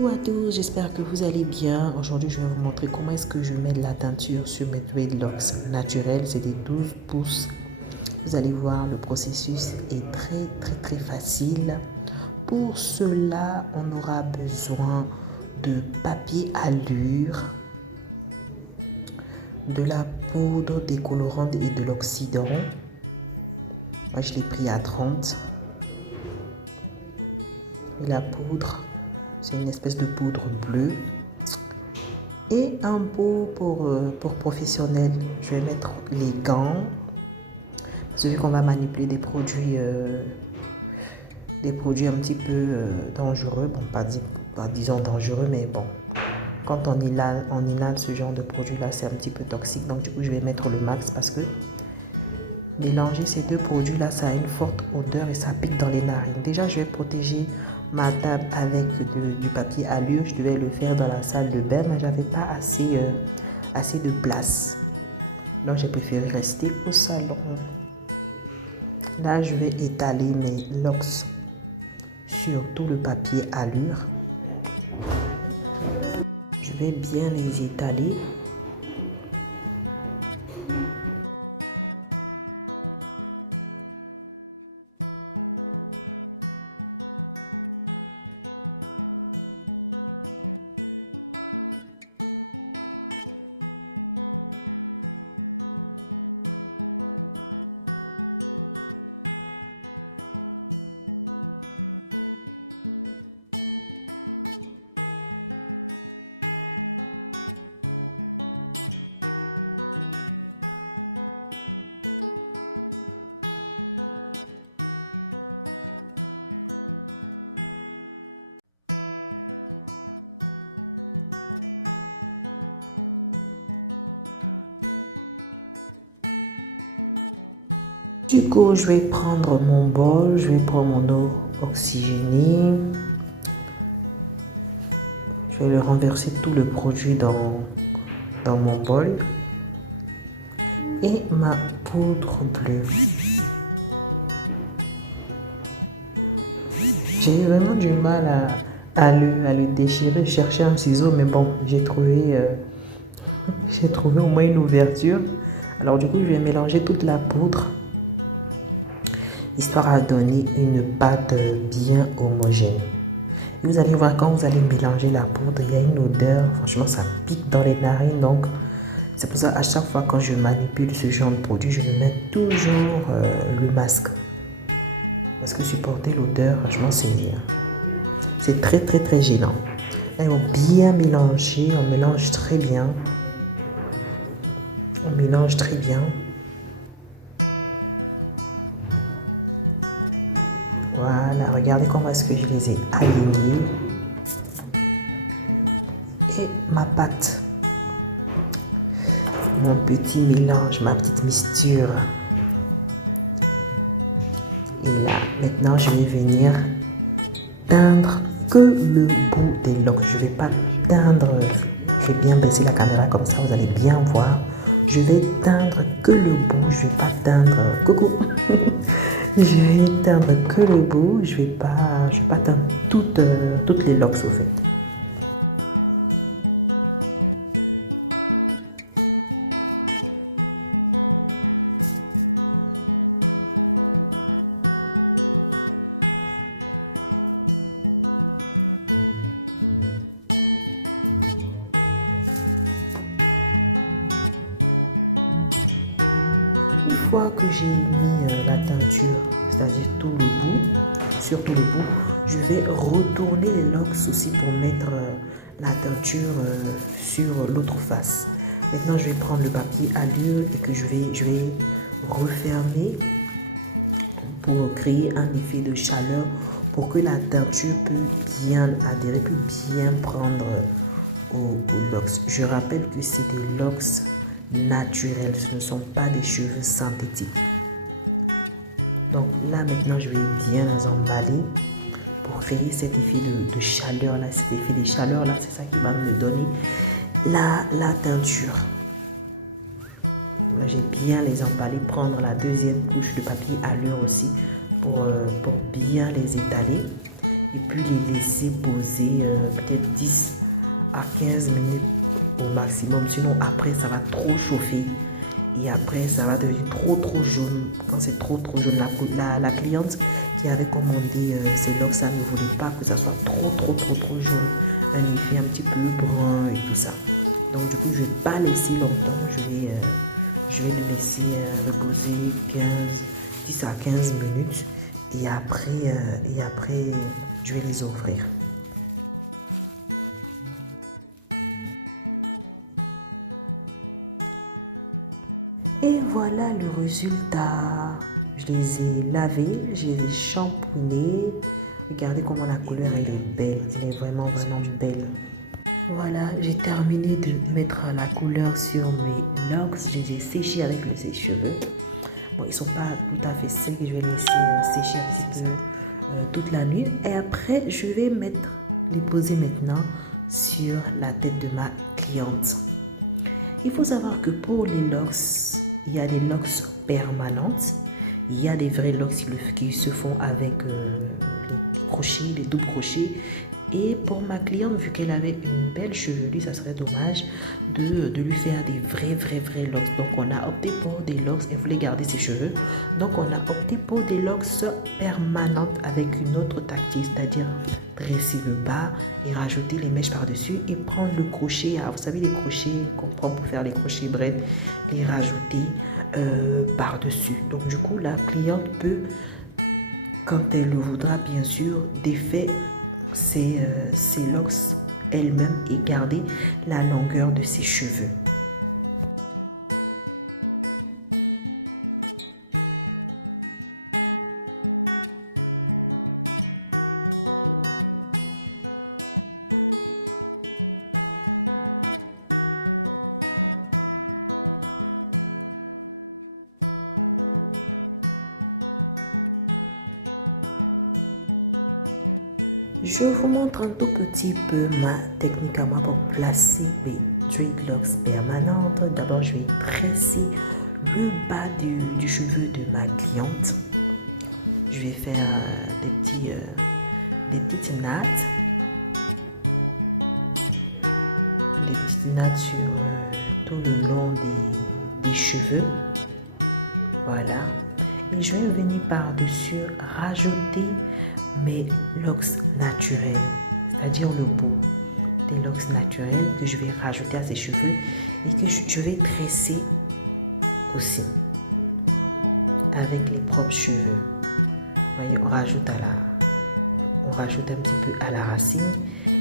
Bonjour à tous, j'espère que vous allez bien. Aujourd'hui, je vais vous montrer comment est-ce que je mets de la teinture sur mes dreadlocks naturels. C'est des 12 pouces. Vous allez voir, le processus est très facile. Pour cela, on aura besoin de papier allure, de la poudre décolorante et de l'oxydant. Moi, je l'ai pris à 30. Et la poudre, c'est une espèce de poudre bleue. Et un pot pour professionnel. Je vais mettre les gants. Parce que vu qu'on va manipuler des produits un petit peu dangereux. Bon, pas disons dangereux, mais bon. Quand on inhale ce genre de produit-là, c'est un petit peu toxique. Donc, du coup, je vais mettre le max parce que mélanger ces deux produits-là, ça a une forte odeur et ça pique dans les narines. Déjà, je vais protéger ma table avec du papier allure. Je devais le faire dans la salle de bain, mais j'avais pas assez de place. Donc, j'ai préféré rester au salon. Là, je vais étaler mes locks sur tout le papier allure. Je vais bien les étaler. Du coup, je vais prendre mon bol, je vais prendre mon eau oxygénée. Je vais le renverser tout le produit dans mon bol. Et ma poudre bleue. J'ai eu vraiment du mal à le déchirer, chercher un ciseau, mais bon, j'ai trouvé au moins une ouverture. Alors du coup, je vais mélanger toute la poudre, histoire de donner une pâte bien homogène. Et vous allez voir, quand vous allez mélanger la poudre, il y a une odeur, franchement, ça pique dans les narines. Donc, c'est pour ça, à chaque fois quand je manipule ce genre de produit, je me mets toujours le masque. Parce que supporter l'odeur, franchement, c'est très gênant. Là, il faut bien mélanger, on mélange très bien. On mélange très bien. Voilà, regardez comment est-ce que je les ai alignés. Et ma pâte. Mon petit mélange, ma petite mixture. Et là, maintenant, je vais venir teindre que le bout des locks. Je ne vais pas teindre. Je vais bien baisser la caméra comme ça, vous allez bien voir. Je vais teindre que le bout. Je ne vais pas teindre. Coucou. Je vais teindre que le bout. Je vais pas teindre toutes les locks au fait. Une fois que j'ai mis la teinture, c'est-à-dire tout le bout, sur tout le bout, je vais retourner les locks aussi pour mettre la teinture sur l'autre face. Maintenant, je vais prendre le papier allure et que je vais refermer pour créer un effet de chaleur pour que la teinture puisse bien adhérer, puisse bien prendre aux locks. Je rappelle que c'est des locks naturels, ce ne sont pas des cheveux synthétiques. Donc là maintenant je vais bien les emballer pour créer cet effet de chaleur là, cet effet de chaleur là, c'est ça qui va me donner la teinture. Là j'ai bien les emballés, prendre la deuxième couche de papier allure aussi pour bien les étaler. et puis les laisser poser peut-être 10 à 15 minutes au maximum. Sinon après ça va trop chauffer et après ça va devenir trop jaune. Quand c'est trop jaune, la cliente qui avait commandé ces lox, ça ne voulait pas que ça soit trop jaune. Un effet un petit peu brun et tout ça. Donc du coup je vais pas laisser longtemps, je vais le laisser reposer 10 à 15 minutes et après je vais les ouvrir. Et voilà le résultat. Je les ai lavés, je les ai shampoinés. Regardez comment la couleur elle est belle, elle est vraiment belle. Voilà, j'ai terminé de mettre la couleur sur mes locks. Je les ai séchés avec le sèche-cheveux. Bon, ils ne sont pas tout à fait secs. Je vais laisser sécher un petit peu toute la nuit. Et après, je vais les poser maintenant sur la tête de ma cliente. Il faut savoir que pour les locks, il y a des locks permanentes. Il y a des vrais locks qui se font avec les crochets, les doubles crochets. Et pour ma cliente, vu qu'elle avait une belle chevelure, ça serait dommage de lui faire des vrais locks. Donc on a opté pour des locks, elle voulait garder ses cheveux. Donc on a opté pour des locks permanentes avec une autre tactique, c'est-à-dire dresser le bas et rajouter les mèches par-dessus et prendre le crochet. Vous savez les crochets qu'on prend pour faire les crochets braids, les rajouter par-dessus. Donc du coup, la cliente peut, quand elle le voudra bien sûr, défaire ses locks elle-même et garder la longueur de ses cheveux. Je vous montre un tout petit peu ma technique à moi pour placer mes dreadlocks permanentes. D'abord, je vais tresser le bas du cheveu de ma cliente. Je vais faire des petites nattes. Des petites nattes sur tout le long des cheveux. Voilà. Et je vais venir par-dessus rajouter mes locks naturels, c'est-à-dire le bout des locks naturels que je vais rajouter à ses cheveux et que je vais tresser aussi avec les propres cheveux. Vous voyez, on rajoute un petit peu à la racine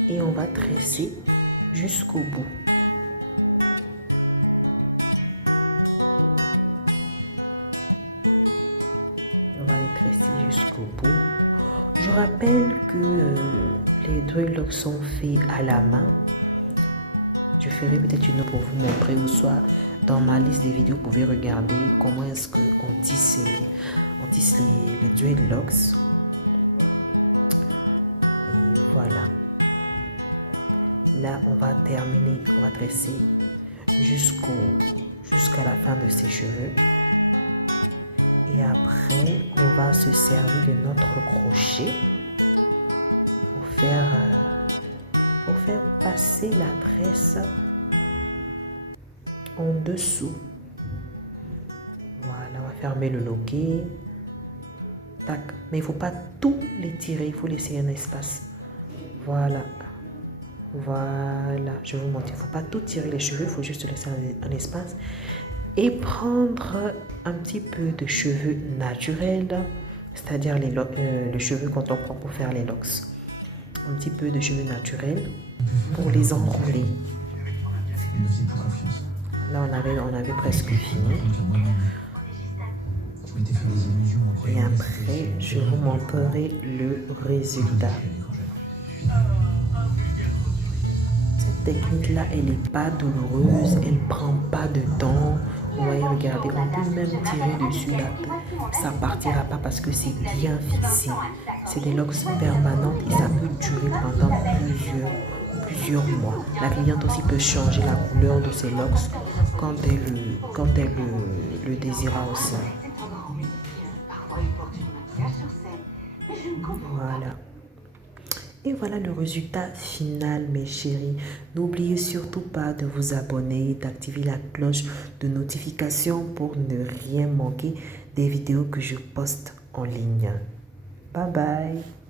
et on va tresser jusqu'au bout. On va les tresser jusqu'au bout. Je rappelle que les dreadlocks sont faits à la main. Je ferai peut-être une autre pour vous montrer, ou soit dans ma liste des vidéos, vous pouvez regarder comment est-ce qu'on tisse les dreadlocks. Et voilà. Là, on va terminer, on va tresser jusqu'à la fin de ses cheveux. Et après, on va se servir de notre crochet pour faire passer la tresse en dessous. Voilà, on va fermer le loquet. Tac. Mais il ne faut pas tout les tirer, il faut laisser un espace. Voilà. Voilà, je vous montre. Il ne faut pas tout tirer les cheveux, il faut juste laisser un espace. Et prendre un petit peu de cheveux naturels, c'est-à-dire les cheveux qu'on prend pour faire les locks. Un petit peu de cheveux naturels pour les enrouler. Là, on avait presque fini. Et après, je vous montrerai le résultat. Cette technique-là, elle n'est pas douloureuse, elle ne prend pas de temps. Vous voyez, regardez, on peut même tirer dessus là. Ça ne partira pas parce que c'est bien fixé. C'est des locks permanentes et ça peut durer pendant plusieurs mois. La cliente aussi peut changer la couleur de ses locks quand elle le désira aussi. Voilà. Et voilà le résultat final, mes chéris. N'oubliez surtout pas de vous abonner, d'activer la cloche de notification pour ne rien manquer des vidéos que je poste en ligne. Bye bye.